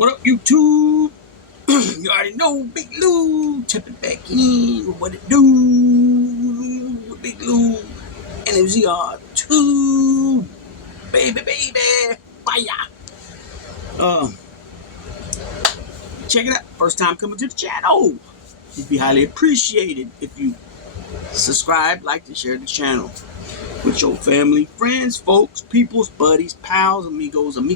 What up, YouTube? You already know Big Lou. Tipping back in. What it do? Big Lou. NMZR2. Baby. Fire. Check it out. First time coming to the channel. It'd be highly appreciated if you subscribe, like, and share the channel with your family, friends, folks, peoples, buddies, pals, amigos, and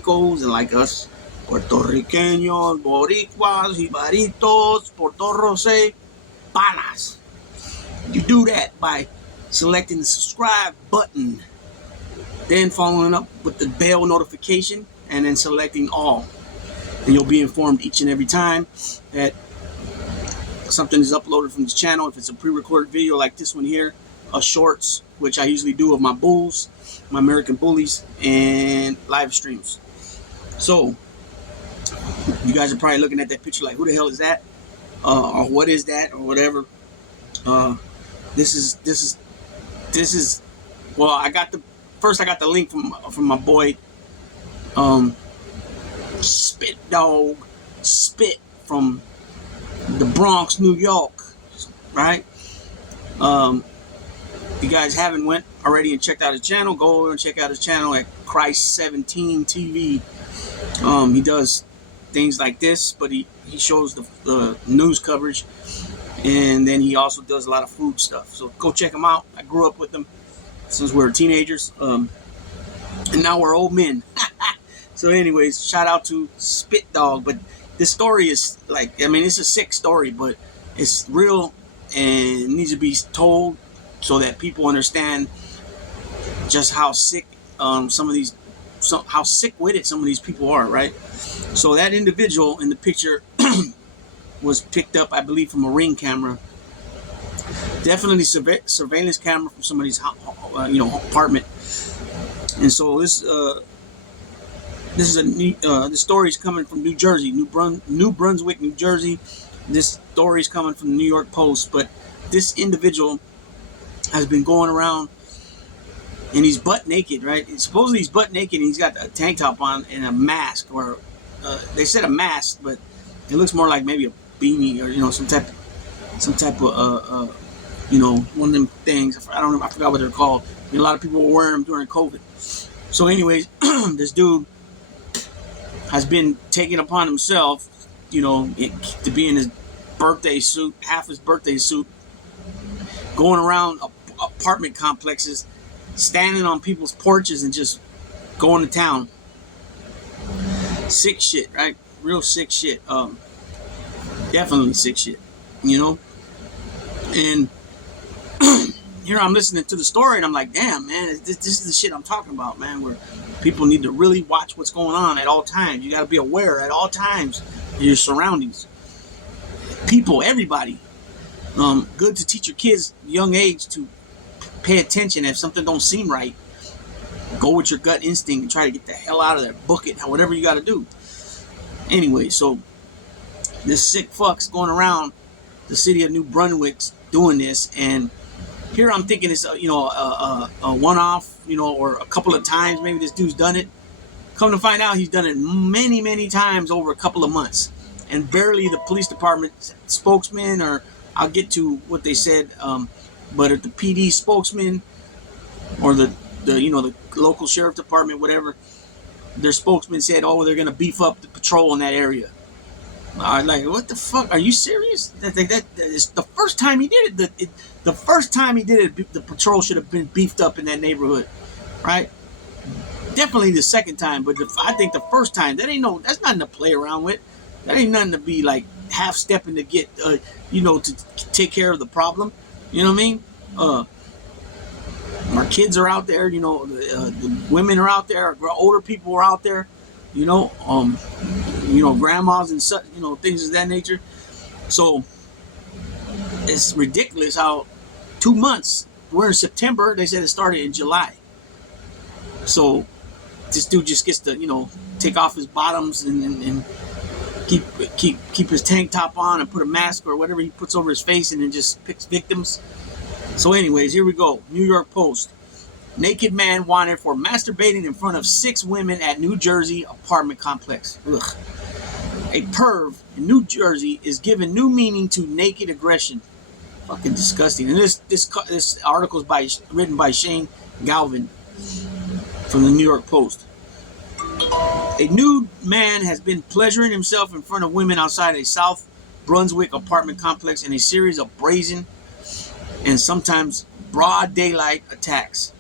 like us, Puertorriqueños, Boricuas, Jibaritos, Portorrose, Panas. You do that by selecting the subscribe button, then following up with the bell notification, and then selecting all. And you'll be informed each and every time that something is uploaded from this channel. If it's a pre-recorded video like this one here, shorts, which I usually do of my bulls, my American bullies, and live streams. So you guys are probably looking at that picture like, who the hell is that? Or what is that? Or whatever. This is well, I got the link from my boy Spit from the Bronx, New York, right? If you guys haven't went already and checked out his channel, go over and check out his channel at Christ17 TV. He does things like this, but he shows the news coverage, and then he also does a lot of food stuff. So go check him out. I grew up with him since we were teenagers, and now we're old men. So anyways, shout out to Spit Dog. But this story is like, I mean, it's a sick story, but it's real and needs to be told so that people understand just how sick how sick-witted some of these people are, right? So that individual in the picture was picked up, I believe, from a Ring camera. Definitely surveillance camera from somebody's apartment. And so this is the story is coming from New Jersey, New Brunswick, New Jersey. This story is coming from the New York Post, but this individual has been going around and he's butt naked, right? Supposedly he's butt naked and he's got a tank top on and a mask, or they said a mask, but it looks more like maybe a beanie or some type of one of them things. I don't know. I forgot what they're called. A lot of people were wearing them during COVID. So, anyways, this dude has been taking upon himself, to be in his birthday suit, half his birthday suit, going around apartment complexes, standing on people's porches and just going to town. Sick shit, right? Real sick shit. Definitely sick shit, And here I'm listening to the story and I'm like, damn, man, this is the shit I'm talking about, man, where people need to really watch what's going on at all times. You got to be aware at all times of your surroundings. People, everybody. Good to teach your kids young age to pay attention. If something don't seem right, go with your gut instinct and try to get the hell out of there. Book it, whatever you got to do. Anyway, so this sick fuck's going around the city of New Brunswick doing this, and here I'm thinking it's a one-off, or a couple of times maybe this dude's done it. Come to find out, he's done it many times over a couple of months, and barely the police department spokesman, or I'll get to what they said, but at the PD spokesman or the local sheriff department, whatever, their spokesman said, oh, they're gonna beef up the patrol in that area. I'm like, what the fuck? Are you serious? That is the first time he did it. The first time he did it, the patrol should have been beefed up in that neighborhood, right? Definitely the second time, but I think the first time, that's nothing to play around with. That ain't nothing to be like half stepping to get, to take care of the problem. You know what I mean? Our kids are out there. The women are out there. Our older people are out there. Grandmas and such, things of that nature. So it's ridiculous how 2 months, we're in September, they said it started in July. So this dude just gets to, take off his bottoms and keep his tank top on and put a mask or whatever he puts over his face and then just picks victims. So anyways, here we go. New York Post. Naked man wanted for masturbating in front of 6 women at New Jersey apartment complex. Ugh. A perv in New Jersey is given new meaning to naked aggression. Fucking disgusting. And this article is written by Shane Galvin from the New York Post. A nude man has been pleasuring himself in front of women outside a South Brunswick apartment complex in a series of brazen and sometimes broad daylight attacks,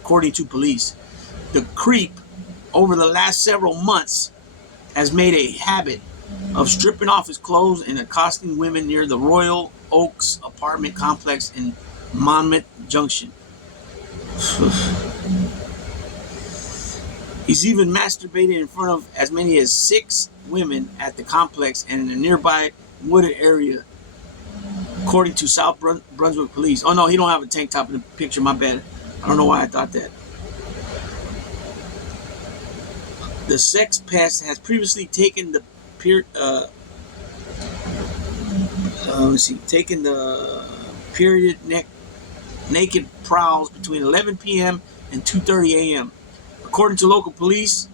according to police. The creep, over the last several months, has made a habit of stripping off his clothes and accosting women near the Royal Oaks apartment complex in Monmouth, Junction. He's even masturbated in front of as many as 6 women at the complex and in a nearby wooded area, according to South Brunswick police. Oh no, he don't have a tank top in the picture, my bad. I don't know why I thought that. The sex pest has previously taken the period naked prowls between 11 p.m. and 2:30 a.m. according to local police,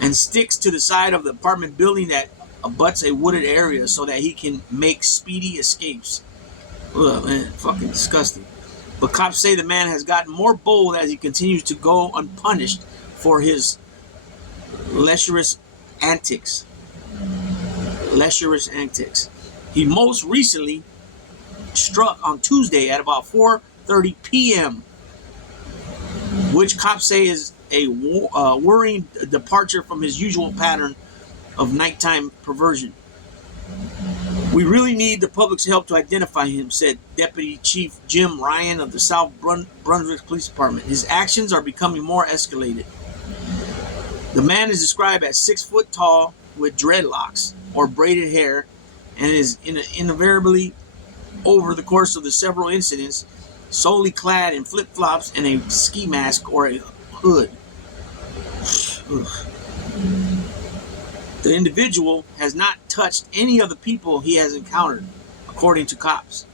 and sticks to the side of the apartment building that abuts a wooded area so that he can make speedy escapes. Ugh, man, fucking disgusting. But cops say the man has gotten more bold as he continues to go unpunished for his lecherous antics. He most recently struck on Tuesday at about 4:30 p.m., which cops say is a worrying departure from his usual pattern of nighttime perversion. We really need the public's help to identify him, said Deputy Chief Jim Ryan of the South Brunswick Police Department. His actions are becoming more escalated. The man is described as 6 foot tall with dreadlocks or braided hair, and is invariably, over the course of the several incidents, solely clad in flip-flops and a ski mask or a hood. The individual has not touched any of the people he has encountered, according to cops.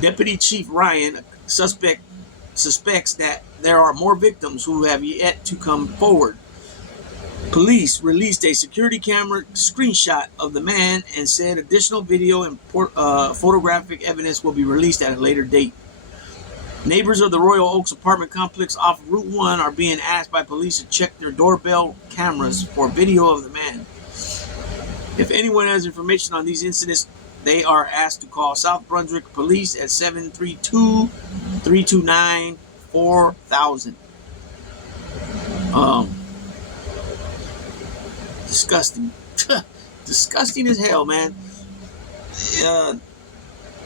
Deputy Chief Ryan suspects that there are more victims who have yet to come forward. Police released a security camera screenshot of the man and said additional video and photographic evidence will be released at a later date. Neighbors of the Royal Oaks apartment complex off Route 1 are being asked by police to check their doorbell cameras for video of the man. If anyone has information on these incidents, they are asked to call South Brunswick Police at 732-329-4000. Disgusting. Disgusting as hell, man.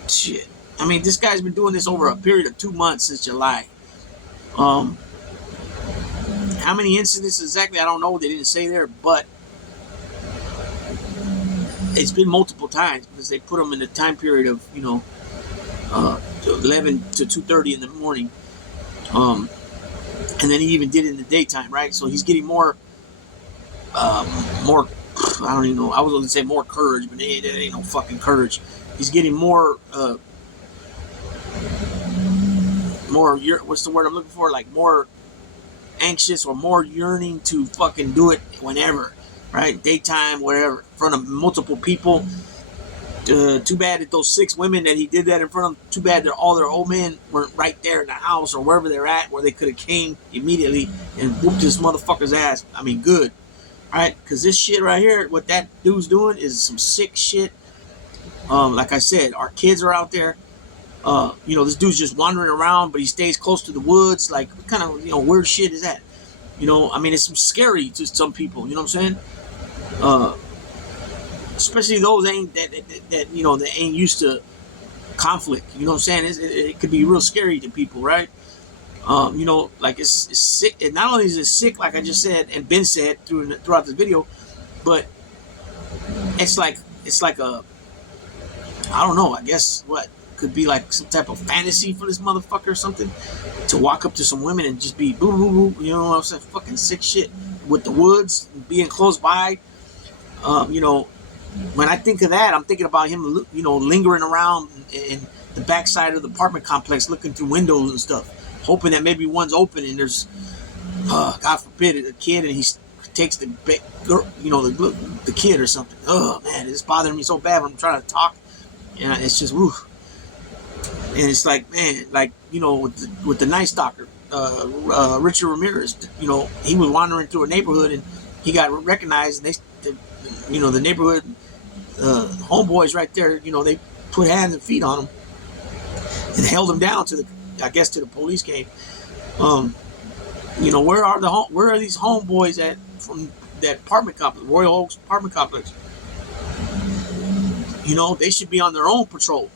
Shit. I mean, this guy's been doing this over a period of 2 months since July. How many incidents exactly, I don't know. They didn't say there, but it's been multiple times because they put him in the time period of, 11 to 2:30 in the morning. And then he even did it in the daytime, right? So he's getting more, I don't even know. I was going to say more courage, but that ain't no fucking courage. He's getting more, what's the word I'm looking for? Like more anxious or more yearning to fucking do it whenever, right? Daytime, whatever, in front of multiple people. Too bad that those 6 women that he did that in front of, too bad that all their old men weren't right there in the house or wherever they're at, where they could have came immediately and whooped this motherfucker's ass. I mean, good, right? Because this shit right here, what that dude's doing is some sick shit. Like I said, our kids are out there. This dude's just wandering around, but he stays close to the woods. Like, what kind of, weird shit is that? I mean, it's scary to some people. You know what I'm saying? Especially those that ain't used to conflict. You know what I'm saying? It could be real scary to people, right? Like it's sick. And not only is it sick, like I just said and Ben said throughout this video, but it's like a, I don't know. I guess what could be like some type of fantasy for this motherfucker or something, to walk up to some women and just be boo boo boo. You know what I'm saying? Fucking sick shit with the woods being close by. When I think of that, I'm thinking about him, lingering around in the backside of the apartment complex, looking through windows and stuff, hoping that maybe one's open and there's, God forbid, a kid and he's takes the girl, the kid or something. Oh man, it's bothering me so bad when I'm trying to talk, and it's just woo. And it's like, man, like, with the Night Stalker, Richard Ramirez, he was wandering through a neighborhood and he got recognized, and the neighborhood homeboys right there, they put hands and feet on him and held him down to the police came. Where are these homeboys at from that apartment complex, Royal Oaks apartment complex? They should be on their own patrol.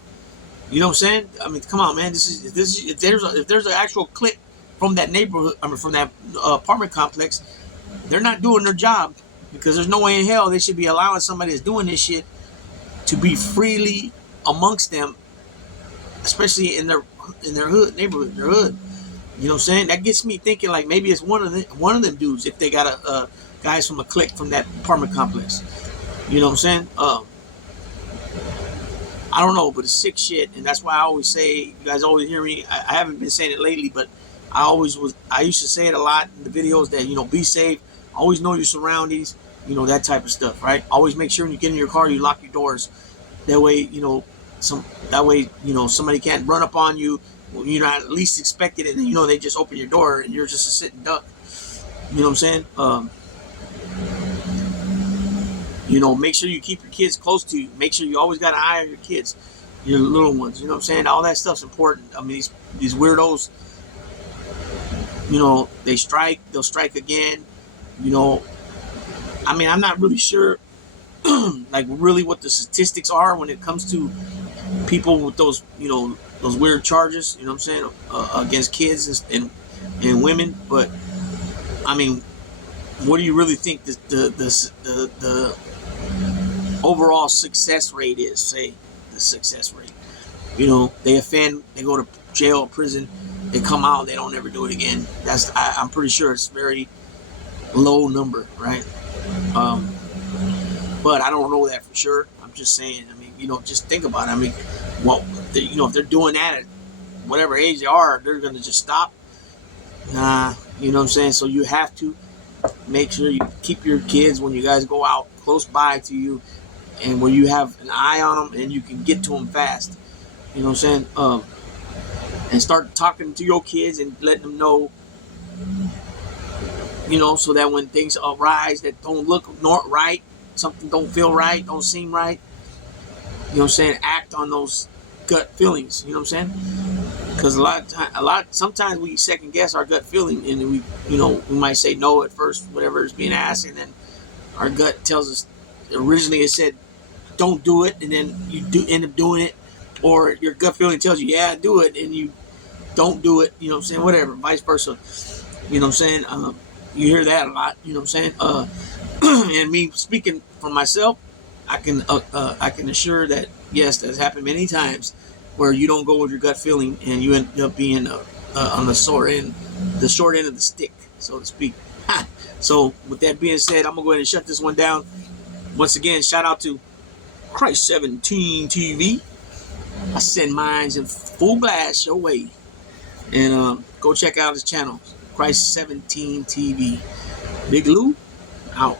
You know what I'm saying? I mean, come on, man. If there's an actual clip from that neighborhood, from that apartment complex, they're not doing their job, because there's no way in hell they should be allowing somebody that's doing this shit to be freely amongst them, especially in their neighborhood, their hood. You know what I'm saying? That gets me thinking, like, maybe it's one of them dudes, if they got a guys from a clique from that apartment complex. You know what I'm saying? I don't know, but it's sick shit, and that's why I always say, you guys always hear me, I haven't been saying it lately, but I used to say it a lot in the videos that, be safe, always know your surroundings, that type of stuff, right? Always make sure when you get in your car, you lock your doors. That way, somebody can't run up on you when you're not at least expected it, and they just open your door and you're just a sitting duck. You know what I'm saying? Make sure you keep your kids close to you. Make sure you always got an eye on your kids, your little ones. You know what I'm saying? All that stuff's important. I mean, these weirdos, they'll strike again. I mean, I'm not really sure, like, really what the statistics are when it comes to people with those, those weird charges. You know what I'm saying? Against kids and women. But I mean, what do you really think the overall success rate is? Say the success rate. They offend, they go to jail or prison, they come out, they don't ever do it again. I'm pretty sure it's very low number, right? But I don't know that for sure. I'm just saying. I mean, just think about it. I mean, if they're doing that at whatever age they are, they're gonna just stop. Nah, you know what I'm saying? So you have to make sure you keep your kids, when you guys go out, close by to you, and where you have an eye on them and you can get to them fast. You know what I'm saying? And start talking to your kids and letting them know, so that when things arise that don't look right, something don't feel right, don't seem right, you know what I'm saying, act on those gut feelings. You know what I'm saying? Because sometimes we second guess our gut feeling, and we might say no at first, whatever is being asked, and then our gut tells us, originally it said don't do it, and then you do end up doing it, or your gut feeling tells you, yeah, do it, and you don't do it. You know what I'm saying? Whatever, vice versa. You know what I'm saying? You hear that a lot. You know what I'm saying? And me speaking for myself, I can assure that, yes, that's happened many times, where you don't go with your gut feeling and you end up being on the short end of the stick, so to speak. So with that being said, I'm gonna go ahead and shut this one down. Once again, shout out to Christ 17 TV. I send mines in full blast your way, and go check out his channel, Christ 17 TV. Big Lou out.